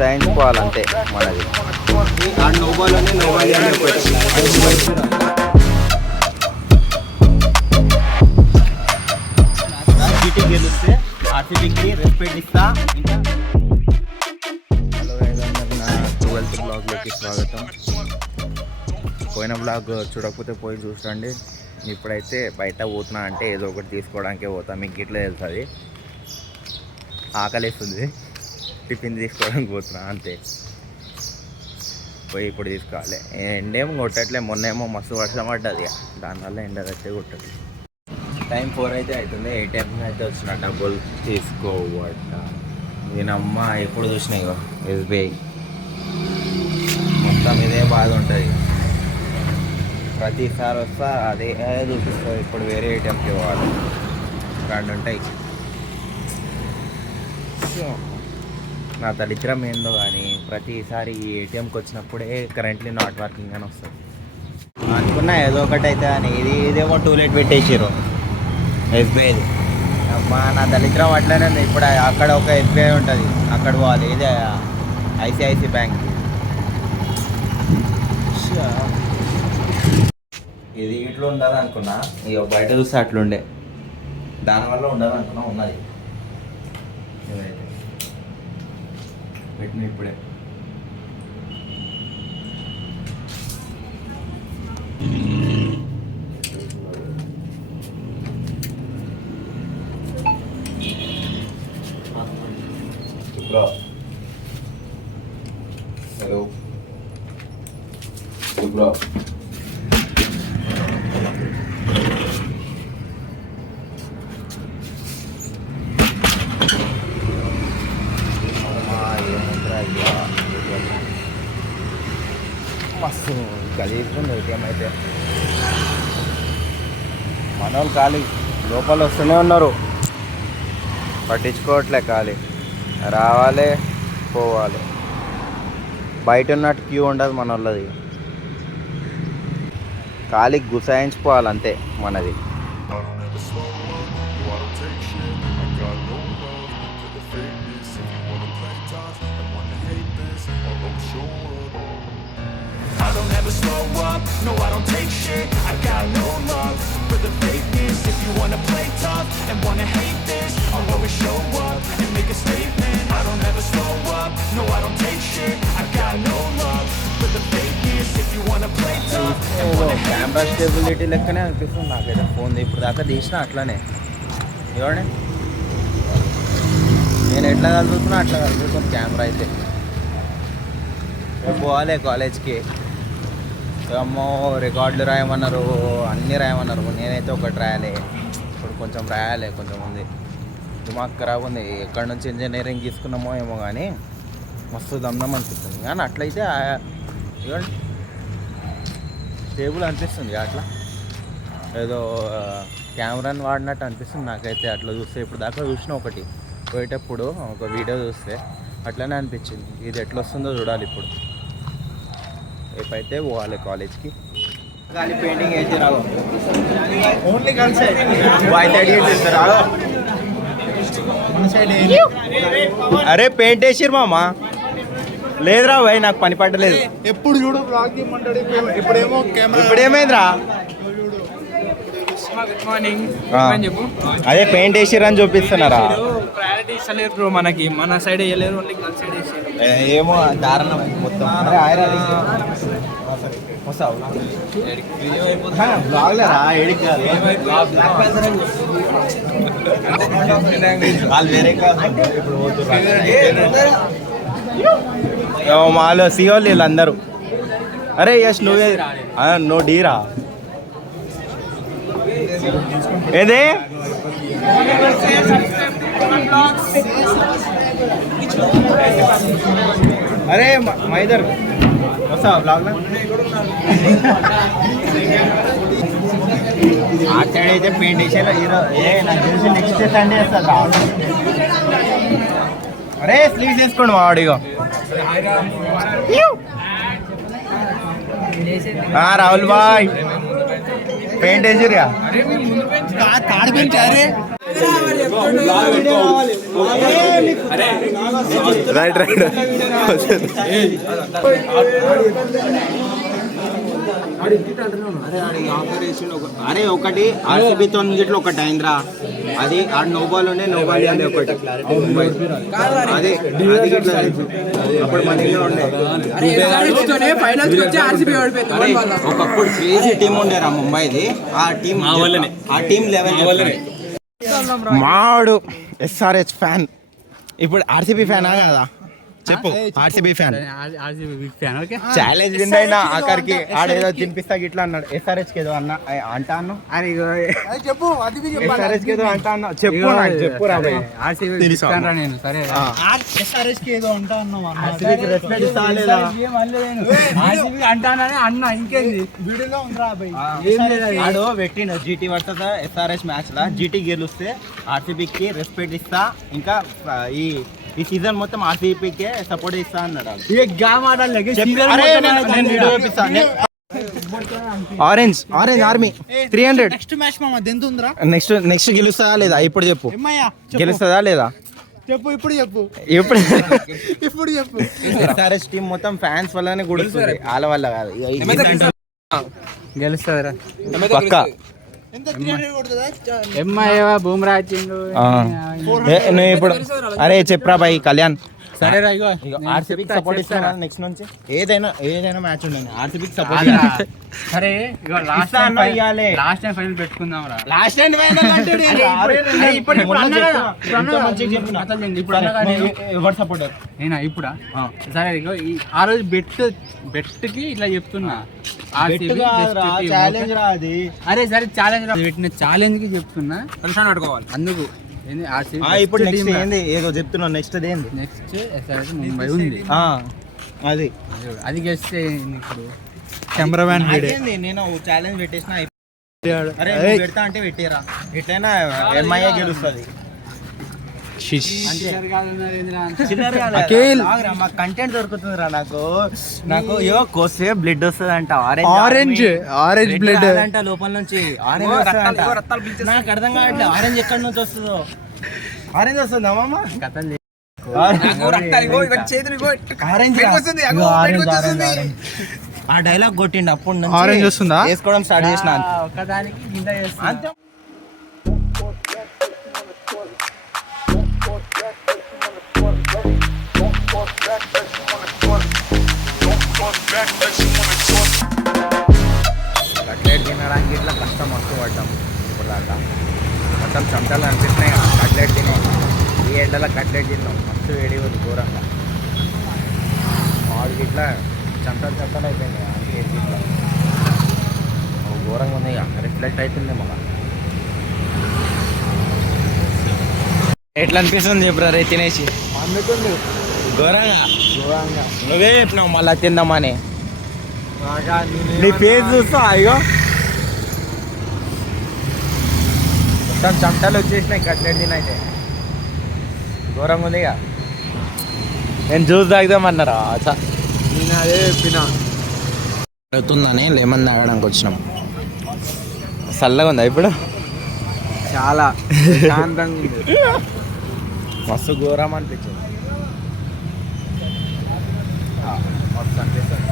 గుసాయించుకోవాలంతే మనది. గెలిస్తే ఆర్సీబీకి రెస్పెక్ట్ ఇస్తా. హలో అందరికీ నా 12th బ్లాగ్లోకి స్వాగతం. పోయిన బ్లాగ్ చూడకపోతే పోయి చూసండి. ఇప్పుడైతే బయట పోతున్నా అంటే ఏదో ఒకటి తీసుకోవడానికే పోతా. మీకు ఇట్లా తెలుస్తుంది, ఆకలిస్తుంది, టిఫిన్ తీసుకోవడానికి పోతున్నా అంతే. పోయి ఇప్పుడు తీసుకోవాలి. ఎండేమో కొట్టట్లే, మొన్నేమో మస్తు వర్షం పడ్డది, దానివల్ల ఎండ అయితే కొట్టదు. టైం 4 అయితే అవుతుంది. ATM అయితే వచ్చిన డబ్బులు తీసుకోవట. నేనమ్మ ఎప్పుడు చూసినా ఇగో SBI మొత్తం ఇదే బాధ ఉంటుంది. ప్రతిసారి వస్తా అదే చూపిస్తుంది. ఇప్పుడు వేరే ATMకి పోవాలి, 2 ఉంటాయి. నా దరిద్రం ఏందో కానీ ప్రతిసారి ఈ ATMకి వచ్చినప్పుడే కరెంట్లీ నాట్ వర్కింగ్ అని వస్తుంది. అనుకున్నా ఏదో ఒకటి అయితే అని, ఇదేమో టూలెట్ పెట్టేసారు SBIది. అమ్మా నా దరిద్రం అట్లనే. ఇప్పుడు అక్కడ ఒక SBI ఉంటుంది, అక్కడ పోవాలి. ఇదే ICICI బ్యాంక్. ఇది ఇట్లా ఉండదు అనుకున్నా, ఇక బయట చూస్తే అట్లుండే, దానివల్ల ఉండదు అనుకున్నా. ఉన్నది ఇదైతే పెట్టిన ఇప్పుడే. హలో బ్రో, మస్తు గలీజుంది ATM అయితే. మన వాళ్ళు ఖాళీ లోపల వస్తూనే ఉన్నారు, పట్టించుకోవట్లే. ఖాళీ రావాలి పోవాలి, బయట ఉన్నట్టు క్యూ ఉండదు మన వాళ్ళది. ఖాళీ గుసాయించుకోవాలంతే మనది. I don't ever slow up, no I don't take shit. I got no love for the fakeness. If you wanna play tough and wanna hate this, I'll always show up and make a statement. I don't ever slow up, no I don't take shit. I got no love for the fakeness. If you wanna play tough and wanna hate camera stability లెక్కనే అనిపిస్తుంది నాకైతే. Phone ఇప్పుడు దాకా తీసిన అట్లానే ఇవ్వండి. నేను ఎట్లా కలుగుతున్నా అట్లా కలుగుతాం కెమెరా అయితే. పోవాలి కాలేజ్కి, అమ్మో రికార్డులు రాయమన్నారు, అన్నీ రాయమన్నారు. నేనైతే ఒకటి రాయాలి, ఇప్పుడు కొంచెం రాయాలి. కొంచెం ఉంది, దిమాగ్ ఖరాబ్ ఉంది. ఎక్కడి నుంచి ఇంజనీరింగ్ తీసుకున్నామో ఏమో కానీ మస్తు దమ్దం అనిపిస్తుంది. కానీ అట్లయితే ఇవ్వండి టేబుల్ అనిపిస్తుంది, అట్లా ఏదో కెమెరాని వాడినట్టు అనిపిస్తుంది నాకైతే. అట్లా చూస్తే ఇప్పుడు దాకా చూసిన ఒకటి పోయేటప్పుడు ఒక వీడియో చూస్తే అట్లనే అనిపించింది. ఇది ఎట్లా వస్తుందో చూడాలి. ఇప్పుడు రేపైతే పోవాలి కాలేజ్కి. ఖాళీ పెయింటింగ్ అయితే రావు, only girl side boy side రావు. అరే పెయింట్ వేసిరు మామా. లేదురా భయ్, నాకు పని పట్టలేదు. ఎప్పుడు చూడు బ్లాగ్ తీయమంటాడు, ఇప్పుడేమో కెమెరా. ఇప్పుడు ఏమైందిరా? గుడ్ మార్నింగ్ చెప్పు. అదే పెయింట్ వేసిర్రు అని చూపిస్తున్నారా? ప్రయారిటీ ఇస్తలేరు బ్రో మనకి, మన సైడ్ వేయలేరు, ఓన్లీ గర్ల్ సైడ్ వేసారు. ఏమో దారుణం మొత్తం. మాలో సియోళ్ళు వీళ్ళందరూ. అరే యష్ నువ్వే, నువ్వు డీరా ఏదే? అరే మైదర్ వస్తా బ్లాగ్లో. ఆ సైడ్ అయితే పెయింట్ వేసేలా హీరో. నాకు తెలిసి నెక్స్ట్ సండే వేస్తా. అరే స్లీవ్స్ వేసుకోండి మా వాడిగో. రాహుల్ బాయ్ పెయింట్ వేసిరుగా. రైట్ అరే ఒకటి ఆర్సీబీతో గిట్ల ఒకటి అయిందిరా, అది ఆడ నో బాల్ ఉండే నో బాల్ అని ఒకటి అదే అది గిట్ల అప్పుడు మన ఇంట్లో ఉండే. అరే, ఒకప్పుడు క్రేజీ టీం ఉండేరా ముంబైది, ఆ టీం లెవెల్ మావాడు ఎస్ఆర్హెచ్ ఫ్యాన్. ఇప్పుడు ఆర్సీబీ ఫ్యానా కదా చెప్పు? RCB fan. ఛాలెంజ్ విన్ అయినా ఆఖరికి ఆడేదో తినిపిస్తా గిట్లా అన్నాడు. ఎస్ఆర్హెచ్ ఏదో అన్నా అంటా అన్నా చెప్పు, అది ఎస్ఆర్హెచ్ ఏదో అంటా అన్నా చెప్పు, నాకు చెప్పు రా భయ్. ఎస్ఆర్ఎస్ కి ఏదో అంటా అన్నావు రెస్పెక్ట్ ఇస్తా లేదా? అన్న ఇంకేంది వీడియోలో ఉండరా బై. ఆడు పెట్టిండు జీటీ వర్సెస్ ఎస్ఆర్హెచ్ మ్యాచ్ లా జీటీ గెలుస్తే ఆర్సీబీకి రెస్పెక్ట్ ఇస్తా, ఇంకా ఈ సీజన్ మొత్తం ఆర్సీబీకే సపోర్ట్ ఇస్తా అన్నాడు. Orange army 300. నెక్స్ట్ మ్యాచ్ మామ ఎంత ఉందిరా? నెక్స్ట్ గెలుస్తుందా లేదా ఇప్పుడు చెప్పు? ఏమయ్యా గెలుస్తుందా లేదా చెప్పు, ఇప్పుడు చెప్పు, ఇప్పుడు ఇప్పుడు చెప్పు. ఎస్ఆర్హెచ్ టీం మొత్తం ఫ్యాన్స్ వల్లనే గుడుస్తుంది, వాళ్ళ వల్ల కాదు. గెలుస్తారా పక్కా ఎంత 300 కొడుతుందా? బూమ్రా వచ్చిండు. నువ్వు ఇప్పుడు అరే చెప్పరా బాయ్ కళ్యాణ్. సరే రా, ఇగో ఆర్సీబీకి సపోర్ట్ ఇస్తాను నెక్స్ట్ నుంచి ఏదైనా మ్యాచ్ ఉండండి ఆర్సీబీకి ఆగా. సపోర్ట్. సరే ఇగో లాస్ట్ ఇస్తా అన్నా ఇయ్యాలే. టైం ఫైనల్ పెట్టుకుందాం రా. లాస్ట్ టైం ఎవరు సపోర్టర్? నేనా ఇప్పుడా? సరే ఇగో ఆ రోజు బెట్కి ఇట్లా చెప్తున్నా. ఛాలెంజ్ రా అది. అరే సరే ఛాలెంజ్ పెట్టిన ఛాలెంజ్ కి చెప్తున్నా, పట్టుకోవాలి అందుకు. ఇప్పుడు నెక్స్ట్ ఏంది ఏదో చెప్తున్నావు, నెక్స్ట్ ఏంది? నెక్స్ట్ ఎస్ఆర్హెచ్ ముంబై ఉంది, అది అది గెలిస్తే ఇప్పుడు కెమెరామ్యాన్ అదేంది నేను ఛాలెంజ్ పెట్టేసిన అరే నువ్వు పెడతా అంటే పెట్టేరా, ఎట్లయినా ఎంఐఏ గెలుస్తుంది. మాకు కంటెంట్ దొరుకుతుందిరా, నాకు కోస్తే బ్లడ్ వస్తుంది అంట. ఆరెంజ్ బ్లడ్ అంట లోపల నుంచి ఆరెంజ్ వస్తుందంట. నాకు అర్థం కావట్లేదు ఆరెంజ్ ఎక్కడి నుంచి వస్తుందో. ఆరెంజ్ వస్తుందా మామ? ఆ డైలాగ్ కొట్టిండు అప్పుడు నుంచి ఆరెంజ్ వస్తుందా? వేసుకోవడం స్టార్ట్ చేసిన ఒకదానికి కింద అంతే. కట్లెట్ తినడానికి ఇట్లా కష్టం మస్తు పడ్డాం ఇప్పుడు దాకా. మొత్తం చెమటలు అనిపిస్తున్నాయి కట్లెట్ తినే. ఈ ఎండలో కట్లెట్ తిన్నాం, మస్తు వేడి ఉంది ఘోరంగా. వాడికి ఇట్లా చెమటలు అయిపోయింది అందుకే ఇట్లా ఘోరంగా ఉంది. ఇక రిఫ్లెక్ట్ అవుతుంది మళ్ళీ. ఎట్లా అనిపిస్తుంది చెప్పురా రే తినేసి? అందుకుంది ఘోరంగా నువ్వే చెప్పినావు మళ్ళీ తిందామని. నీ పేజ్ చూస్తా అయ్యో మొత్తం చెమటలు వచ్చేసినాయి కట్లెట్ తినైతే. ఘోరంగా ఉంది. ఇక నేను జ్యూస్ తాగుదామన్నారా? నేను అదే చెప్పినా. అవుతుందని లెమన్ తాగడానికి వచ్చినాం. చల్లగా ఉందా ఇప్పుడు? చాలా శాంతంగా ఉంది. మస్తు ఘోరం అనిపించింది. మస్తు అనిపిస్తుంది.